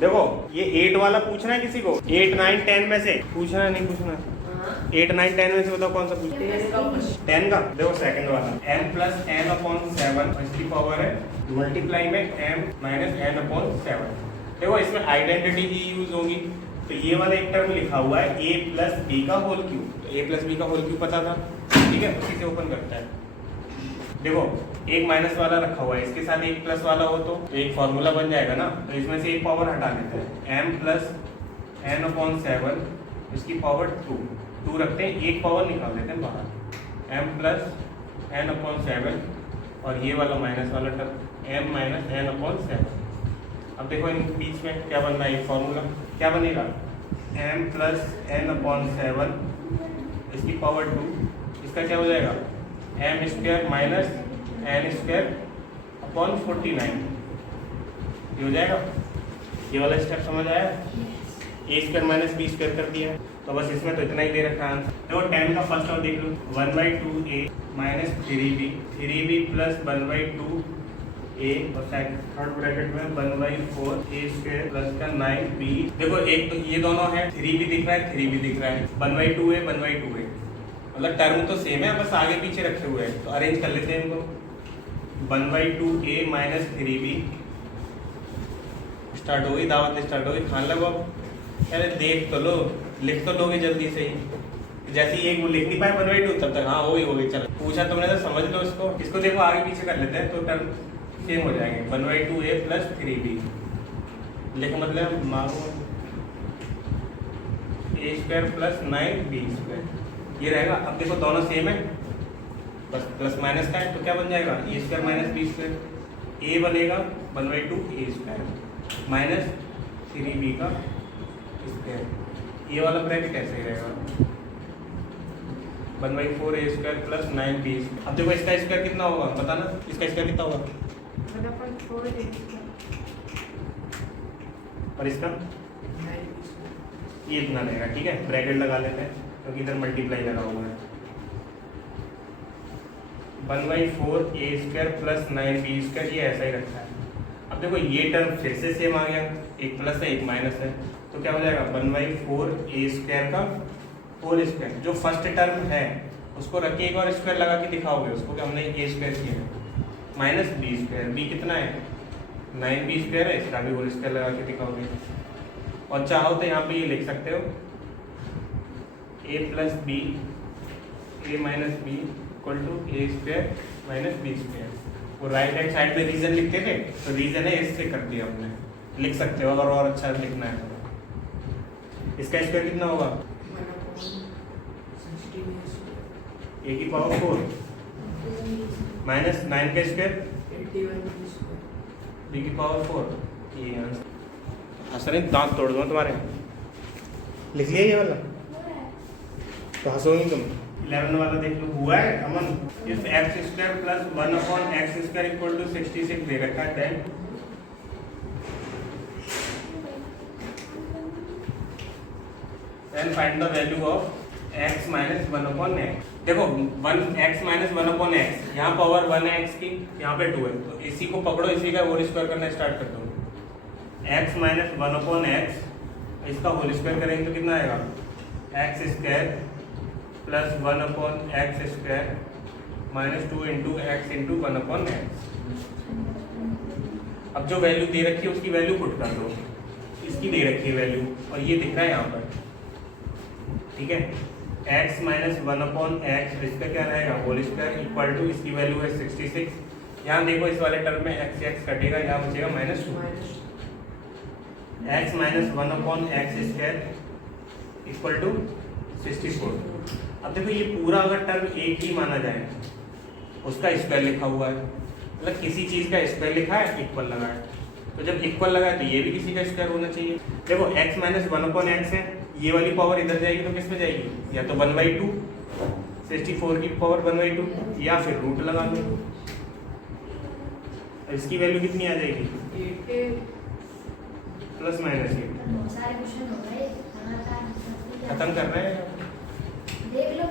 देखो ये 8 वाला पूछना है किसी को, 8 9 10 में से पूछना है, नहीं पूछना है? 8 9 10 में से बताओ कौन सा पूछना? 10 का। देखो सेकंड वाला m प्लस n अपॉन 7 इसकी पावर है मल्टीप्लाई में m माइनस n अपॉन 7। देखो इसमें आइडेंटिटी की यूज होगी, तो ये वाला एक टर्म लिखा हुआ है a प्लस बी का होल क्यूब, तो a प्लस बी का होल क्यूब पता था, ठीक है, उसी से ओपन करता है। देखो एक माइनस वाला रखा हुआ है, इसके साथ एक प्लस वाला हो तो एक फॉर्मूला बन जाएगा ना, तो इसमें से एक पावर हटा देते हैं, m प्लस n अपॉन 7 इसकी पावर 2 रखते हैं, एक पावर निकाल देते हैं बाहर, m प्लस n अपॉन 7 और ये वाला माइनस वाला term m minus n upon 7। अब देखो इन बीच में क्या बन रहा है, फॉर्मूला क्या बनेगा, m प्लस n अपॉन 7 इसकी पावर 2, इसका क्या हो जाएगा m square minus n square upon 49, ये हो जाएगा। ये वाला स्टेप समझ आया, a square minus b square कर दिया, तो बस इसमें तो इतना ही दे रखा है आंसर। देखो 10 का फर्स्ट और देख लो, 1/2a minus 3b plus 1/2a और थर्ड ब्रैकेट में 1/4a स्क्वायर प्लस का 9b। देखो एक तो ये दोनों है, 3 भी दिख रहा है 3 भी दिख रहा है, 1/2a 1/2a, मतलब टर्म तो सेम है, बस आगे पीछे रखे हुए हैं, तो अरेंज कर लेते हैं इनको। 1/2a माइनस 3b, स्टार्ट हो गई दावत, स्टार्ट हो गई, खान लगो अब। अरे देख तो लो, लिख तो लोगे जल्दी से ही, जैसे ही एक वो लिख नहीं पाए 1/2 तब तक हाँ हो गई चलो, पूछा तुमने तो समझ लो इसको। इसको देखो आगे पीछे कर लेते हैं तो टर्म सेम हो जाएंगे, 1/2a प्लस 3b, लिख मतलब मारो a square plus 9b square, ये रहेगा। अब देखो दोनों सेम है, बस प्लस माइनस का है तो क्या बन जाएगा, ए स्क्वायर माइनस बी स्क्वायर, ए बनेगा 1/2 ए स्क्वायर माइनस 3b का स्क्वायर, ये वाला ब्रैकेट ऐसे ही रहेगा 1/4 ए स्क्वायर प्लस 9b। अब देखो इसका स्क्वायर कितना होगा बताना, इसका स्क्वायर कितना होगा, और इसका ये इतना रहेगा, ठीक है, ब्रैकेट लगा लेते हैं क्योंकि इधर मल्टीप्लाई लगा हुआ है, 1/4 ए स्क्वायर प्लस 9b स्क्वायर, ये ऐसा ही रखा है। अब देखो ये टर्म फिर से सेम आ गया, एक प्लस है एक माइनस है, तो क्या हो जाएगा 1/4 ए स्क्वायर का होल स्क्वायर, जो फर्स्ट टर्म है उसको रख के एक और स्क्वायर लगा के दिखाओगे उसको कि हमने ए स्क्वायर किया है, माइनस बी स्क्वायर, बी कितना है 9b स्क्वायर है, इसका भी होल स्क्वायर लगा के दिखाओगे। और चाहो तो यहाँ पे ये लिख सकते हो a plus b a minus b equal to a square minus b square. वो राइट हैंड साइड पे रीजन लिखते थे तो रीजन है इससे कर दिया हमने, लिख सकते हो अगर और अच्छा लिखना है तो। इसका स्क्वायर कितना होगा, a की पावर 4 माइनस 9 का स्क्वायर b की पावर 4, ये आंसर। हंस रहे दांत तोड़ दूँ तुम्हारे, लिख लिया ये वाला तो हंसोगी तुम। 11 वाला देख लो, हुआ है Aman, if X square plus 1 upon x square equal to 66 दे रखा है, then find the value of x minus 1 upon X. देखो 1x माइनस 1 अपॉन एक्स, यहाँ पावर 1 है x की, यहाँ पे 2 है, तो इसी को पकड़ो, इसी का होल स्क्वायर करना स्टार्ट कर दो, x माइनस 1 अपॉन एक्स, इसका होल स्क्वायर करेंगे तो कितना आएगा, x square plus 1 upon x square minus 2 into x into 1 upon x. अब जो वैल्यू दे रखी है उसकी वैल्यू पुट कर दो, इसकी दे रखी है वैल्यू और ये दिख रहा है यहाँ पर, ठीक है, x माइनस 1 अपॉन एक्स, इसका क्या रहेगा होल स्क्वायर इक्वल टू, इसकी वैल्यू है 66। यहाँ देखो इस वाले टर्म में x x कटेगा, यहाँ बचेगा -2, x minus 1 upon x square equal to 64। अब देखो ये पूरा अगर टर्म एक ही माना जाए, उसका स्क्वायर लिखा हुआ है, मतलब किसी चीज का स्क्वायर लिखा है इक्वल लगा है, तो जब इक्वल लगा है तो ये भी किसी का स्क्वायर होना चाहिए। देखो x माइनस 1 अपॉन एक्स है, ये वाली पावर इधर जाएगी तो किस में जाएगी, या तो 1/2 64 की पावर 1/2, या फिर रूट लगा दो, इसकी वैल्यू कितनी आ जाएगी प्लस माइनस 8। खत्म कर रहे हैं, देख लो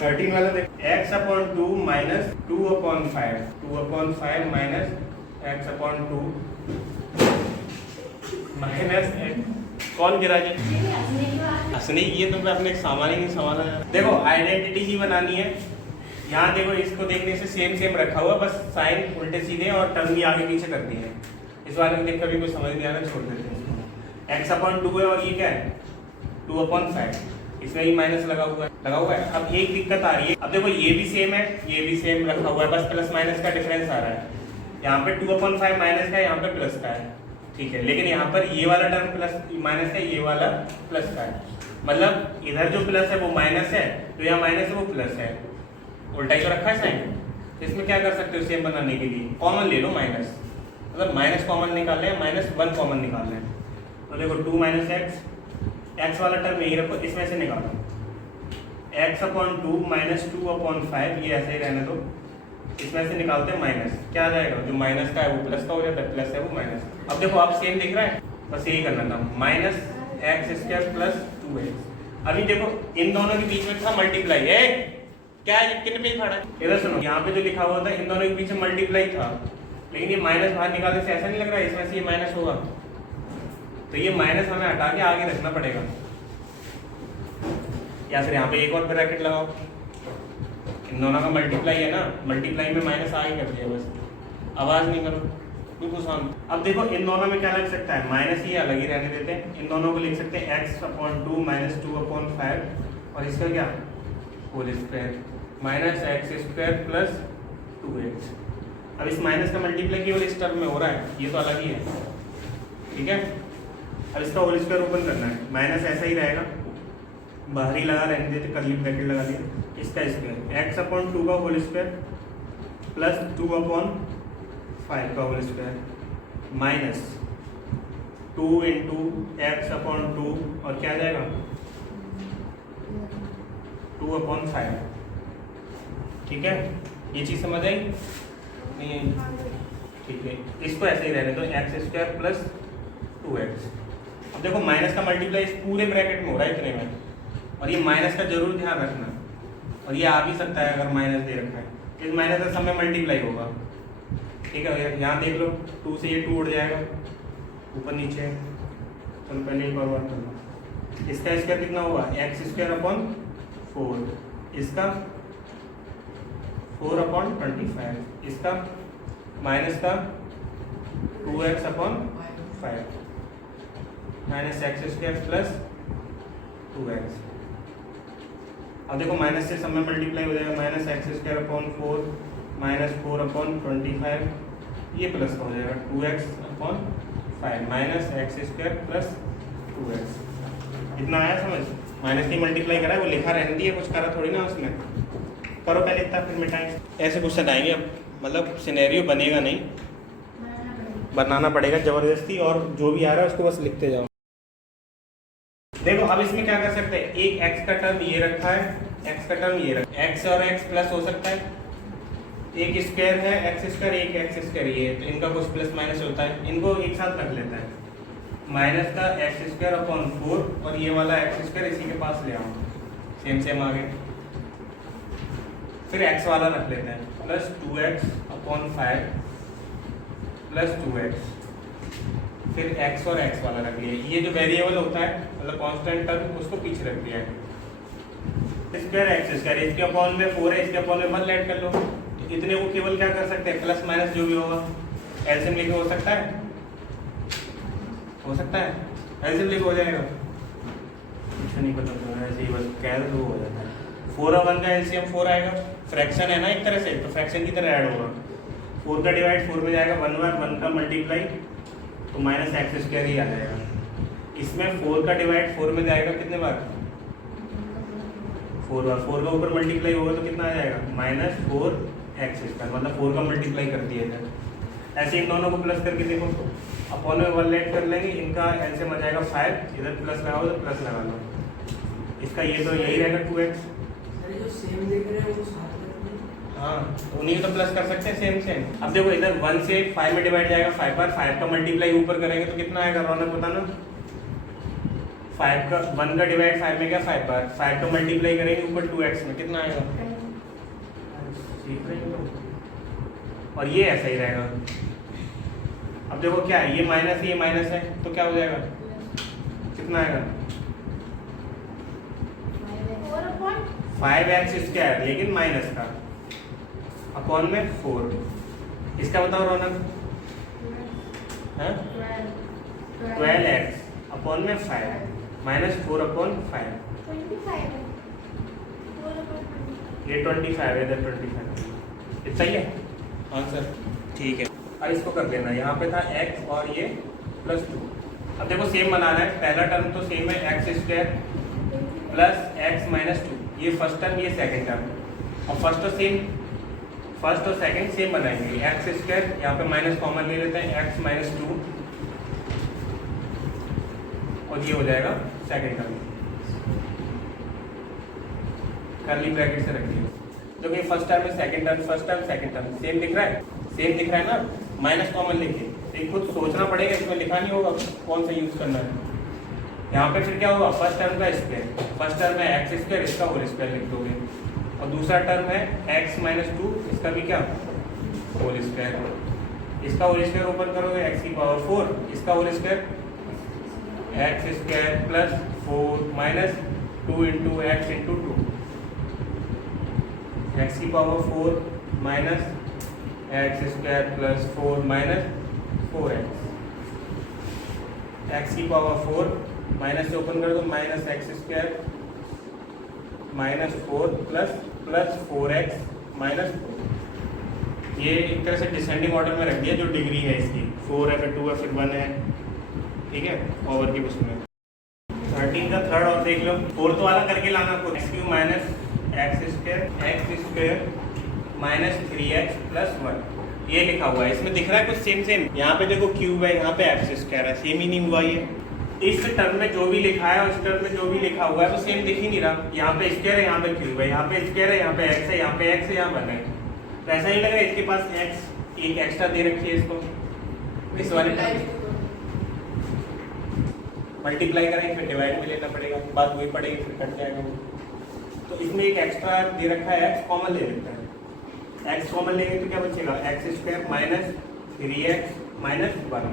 13 वाला देख, x upon 2 minus 2 upon 5 minus x upon 2 minus x कौन गिरा जी? हंसने की, ये तो मैं अपने सामान ही नहीं संभाला। देखो आइडेंटिटी ही बनानी है। यहाँ देखो इसको देखने से सेम सेम रखा हुआ, बस साइन उल्टे सीधे और टर्म भी आगे पीछे कर दिए हैं। इस बारे में देख कभी कुछ समझ नहीं आ रहा, छोड़ देते हैं। एक्स अपॉन 2 है और ये क्या है 2/5, इसमें ही माइनस लगा हुआ है। अब एक दिक्कत आ रही है, अब देखो ये भी सेम है, ये भी सेम रखा हुआ है, बस प्लस माइनस का डिफरेंस आ रहा है। यहाँ पे 2/5 माइनस का है, यहाँ पे प्लस का है, ठीक है। लेकिन यहाँ पर ये वाला टर्म प्लस माइनस है, ये वाला प्लस का है, मतलब इधर जो प्लस है वो माइनस है, तो यहाँ माइनस है वो प्लस है, उल्टा ही तो रखा है साइन। तो इसमें क्या कर सकते हो सेम बनाने के लिए, कॉमन ले लो माइनस, मतलब माइनस कॉमन निकाल लें, -1 कॉमन निकाल लें। तो देखो 2 - एक्स वाला टर्म यही रखो, इसमें से निकालो x/2 - 2/5, ये ऐसे ही रहने दो। इसमें से निकालते हैं माइनस, क्या आ जाएगा, जो माइनस का है वो प्लस का हो जाता है, प्लस है वो माइनस। अब देखो आप सेम दिख रहा है, बस यही करना था, -x² + 2x। अभी देखो इन दोनों के बीच में था मल्टीप्लाई है, क्या है कितने पे खड़ा है, इधर सुनो, यहाँ पे जो लिखा हुआ था इन दोनों के बीच में मल्टीप्लाई था, लेकिन ये माइनस बाहर निकालने से ऐसा नहीं लग रहा है इसमें से ये माइनस होगा, तो ये माइनस हमें हटा के आगे रखना पड़ेगा, या फिर यहाँ पे एक और ब्रैकेट लगाओ। इन दोनों का मल्टीप्लाई है ना, मल्टीप्लाई में माइनस आगे कर दिया, बस आवाज नहीं करो, बिल्कुल शांत। अब देखो इन दोनों में क्या लग सकता है, माइनस ही अलग ही रहने देते हैं, इन दोनों को लिख सकते हैं x/2 - 2/5 और इसका क्या होल स्क्वायर -x² + 2x। अब इस माइनस का मल्टीप्लाई केवल इस टर्म में हो रहा है, ये तो अलग ही है, ठीक है। अब इसका होल स्क्वायर ओपन करना है, माइनस ऐसा ही रहेगा, बाहर ही लगा रहने देते, कर्ली ब्रैकेट लगा दिया, इसका स्क्वायर x/2 का होल स्क्वायर + 2/5 का होल स्क्वायर -2 × x/2 और क्या आ जाएगा 2/5, ठीक है। ये चीज़ समझ आई नहीं? ठीक है, इसको ऐसे ही रहने दो, x² + 2x। अब देखो माइनस का मल्टीप्लाई इस पूरे ब्रैकेट में हो रहा है इतने में, और ये माइनस का जरूर ध्यान रखना, और ये आ भी सकता है अगर माइनस दे रखा है, इस माइनस का सब में मल्टीप्लाई होगा, ठीक है। यहाँ देख लो 2 से ये 2 उड़ जाएगा, ऊपर नीचे, चलो पहले एक बार कर लो, इसका स्क्वायर कितना होगा x²/4, इसका 4/25, इसका माइनस का 2x/5 -x² + 2x। अब देखो माइनस से सब में मल्टीप्लाई हो जाएगा, -x²/4 -4/25, ये प्लस का हो जाएगा 2x/5 -x² + 2x। इतना आया समझ, माइनस की मल्टीप्लाई करा है, वो लिखा रहने दिया, कुछ करा थोड़ी ना उसमें, करो पहले इतना फिर मिटाएंगे। ऐसे क्वेश्चन आएंगे, अब मतलब सिनेरियो बनेगा नहीं, बनाना पड़ेगा ज़बरदस्ती, और जो भी आ रहा है उसको बस लिखते जाओ। देखो अब इसमें क्या कर सकते हैं, एक x का टर्म ये रखा है, x का टर्म ये रखा है, x और x प्लस हो सकता है, एक स्क्वायर है x², एक x², ये तो इनका कुछ प्लस माइनस होता है, इनको एक साथ रख लेता है, माइनस का x²/4 और ये वाला x² इसी के पास ले आओ, सेम सेम आगे, फिर x वाला रख लेते हैं, +2x/5 + 2x, फिर x और x वाला रख लिया, ये जो वेरिएबल होता है मतलब कांस्टेंट टर्म, उसको पीछे रख दिया है, स्क्वायर x², इसके अपॉन में 4 है, इसके अपॉन में 1 ऐड कर लो, तो इतने को केवल क्या कर सकते हैं, प्लस माइनस जो भी होगा एलसीएम लेके हो सकता है, एलसीएम लेके हो जाएगा, कुछ नहीं पता चल रहा है, ऐसे ही बस कैल तो हो जाता है। 4 और 1 का एलसीएम 4 आएगा, फ्रैक्शन है ना एक तरह से, तो फ्रैक्शन की तरह ऐड होगा, 4 का डिवाइड 4 में जाएगा, 1 बार 1 का मल्टीप्लाई तो -x² ही आ जाएगा। इसमें 4 का डिवाइड 4 में जाएगा कितने बार, 4 बार, 4 का ऊपर मल्टीप्लाई होगा तो कितना आ जाएगा -4x², मतलब 4 का मल्टीप्लाई कर दिया जाए। ऐसे इन दोनों को प्लस करके देखो, अपॉन में 1 ऐड कर लेंगे, इनका एलसीएम आ जाएगा 5, इधर प्लस लगाओ तो प्लस लगा लो, इसका ये तो यही रहेगा 2x, जो सेम देख रहे हैं वो साथ में, हाँ उन्हीं को तो प्लस कर सकते हैं सेम सेम। अब देखो इधर 1 से 5 में डिवाइड जाएगा 5 बार, 5 का मल्टीप्लाई ऊपर करेंगे तो कितना आएगा, रौनक बताना, 5 का 1 का डिवाइड 5 में क्या 5 बार, 5 का मल्टीप्लाई करेंगे ऊपर 2x में, कितना आएगा, सीख रहे हो, और ये ऐसा ही रहेगा। अब देखो क्या है, ये माइनस है तो क्या हो जाएगा, कितना आएगा 5x स्क्वायर, लेकिन माइनस का अपॉन में 4। इसका बताओ रौनक, 12x अपॉन में 5 माइनस 4 अपॉन 5, ये 25 है, इधर 25 ये सही है आंसर। ठीक है, अब इसको कर देना, यहाँ पे था x और ये +2। अब देखो सेम बनाना है, पहला टर्म तो सेम है x square plus x minus 2, ये फर्स्ट टर्म ये सेकंड टर्म। और फर्स्ट और सेकंड सेम बनाएंगे, x स्क्वायर यहाँ पे माइनस कॉमन ले लेते हैं, x माइनस 2 और ये हो जाएगा सेकंड टर्म, कर्ली ब्रैकेट से रखिए। देखिए फर्स्ट टर्म में second term, first term second term same दिख रहा है, ना, माइनस कॉमन लेके। तो खुद सोचना पड़ेगा, इसमें लिखा नहीं होगा कौन सा यूज करना है। यहाँ पे फिर क्या होगा, फर्स्ट टर्म का स्क्वायर, फर्स्ट टर्म है x स्क्वायर, इसका होल स्क्वायर लिख दोगे, और दूसरा टर्म है x माइनस 2, इसका भी क्या होल स्क्वायर, इसका होल स्क्वायर ओपन करोगे x की पावर 4, इसका whole square x square plus 4 minus 2 into x into 2, X की power 4 minus X square plus 4 minus 4x, X की पावर 4 माइनस से ओपन कर दो, minus X square minus 4 plus 4x minus 4। ये एक तरह से डिसेंडिंग ऑर्डर में रख दिया, जो डिग्री है इसकी 4 है, फिर 2 है, फिर 1 है, ठीक है, ओवर की उसमें। 13 का थर्ड और देख लो, फोर्थ वाला करके लाना आपको, x cube minus X square minus 3x plus 1, ये लिखा हुआ है। इसमें दिख रहा है कुछ सेम, यहाँ पे देखो क्यूब है, यहाँ पे एक्स स्क्वायर है, सेम ही नहीं हुआ ये। इस टर्म में जो भी लिखा है और इस टर्म में जो भी लिखा हुआ है वो सेम दिख ही नहीं रहा। यहाँ पे स्क्वायर है, यहाँ पे क्यूब है, यहाँ पे स्क्वायर है, यहाँ पे एक्स है, यहाँ पे एक्स है, यहाँ 1 है। तो ऐसा नहीं लग रहा है इसके पास एक्स एक एक्स्ट्रा दे रखी है इसको, इस वाले मल्टीप्लाई करेंगे फिर डिवाइड में लेना पड़ेगा, बात वही पड़ेगी, फिर कट जाएगा वो। तो इसमें एक एक्स्ट्रा दे रखा है, एक्स कॉमन ले लेता है, एक्स कॉमन लेंगे तो क्या बचेगा, x square minus 3x minus 1,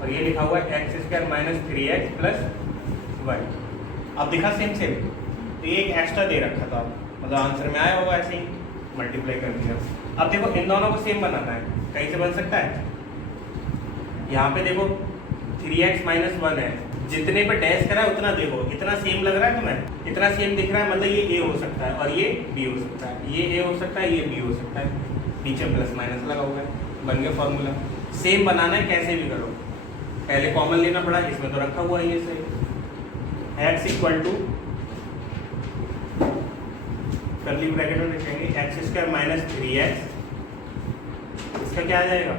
और ये लिखा हुआ है x square minus 3x plus 1। अब दिखा सेम, तो ये एक एक्स्ट्रा दे रखा था, मतलब आंसर में आया होगा, ऐसे ही मल्टीप्लाई कर दिया। अब देखो इन दोनों को सेम बनाना है, कहीं से बन सकता है, यहाँ पे देखो 3x माइनस 1 है, जितने पे डैश करा है उतना देखो, इतना सेम लग रहा है तुम्हें, इतना सेम दिख रहा है, मतलब ये a हो सकता है और ये b हो सकता है, ये a हो सकता है, ये b हो सकता है, नीचे प्लस माइनस लगा हुआ है, बन गया फॉर्मूला। सेम बनाना है कैसे भी करो, पहले कॉमन लेना पड़ा, इसमें तो रखा हुआ है ये सही, x equal to curly bracket में लिखेंगे एक्स स्क्वायर माइनस 3x, इसका क्या आ जाएगा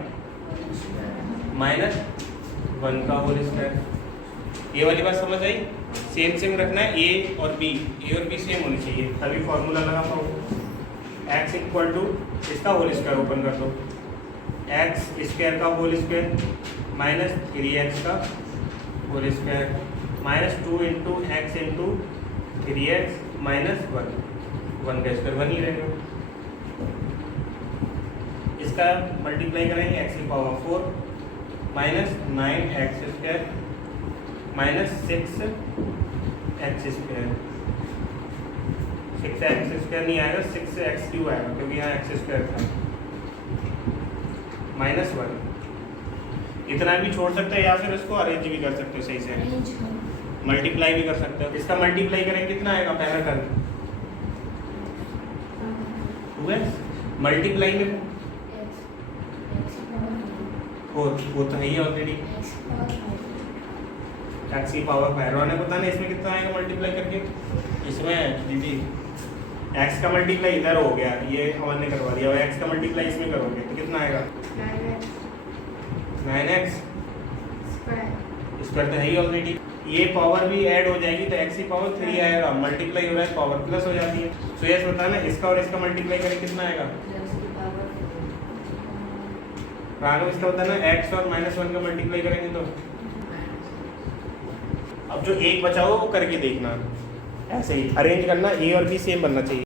माइनस 1 का होल स्क्वायर। ये वाली बात समझ आई, सेम रखना है, a और b सेम होनी चाहिए, तभी फॉर्मूला लगा पाओ। x इक्वल टू इसका होल स्क्वायर ओपन कर दो, एक्स स्क्वायर का होल स्क्वायर माइनस 3x का whole square minus 2 into x into 3x minus 1 का स्क्वायर 1 ही रहेगा। इसका मल्टीप्लाई करेंगे, एक्स की power 4 minus 9x square minus 6x square, 6x square नहीं आएगा, 6x क्यूब आएगा, क्योंकि यहाँ x स्क्वायर था, माइनस 1। इतना भी छोड़ सकते हैं या फिर इसको अरेंज भी कर सकते हो सही से, मल्टीप्लाई भी कर सकते हो। इसका मल्टीप्लाई करेंगे कितना आएगा, पहला टर्म मल्टीप्लाई में वो तो है ही ऑलरेडी, एक्स की पावर 5 ने पता नहीं इसमें कितना आएगा मल्टीप्लाई करके, इसमें दीदी एक्स का मल्टीप्लाई इधर हो गया, ये हमने करवा दिया, और एक्स का मल्टीप्लाई इसमें करोगे तो कितना आएगा 9x स्क्वायर तो है ही ऑलरेडी, ये पावर भी ऐड हो जाएगी तो x की पावर 3 आएगा, मल्टीप्लाई हो रहा है पावर प्लस हो जाती है। तो ये बताना इसका और इसका मल्टीप्लाई करें कितना आएगा, राघव इसका बताना x और -1 का मल्टीप्लाई करेंगे तो। अब जो एक बचा हो वो करके देखना, ऐसे ही अरेंज करना, a और b सेम बनना चाहिए।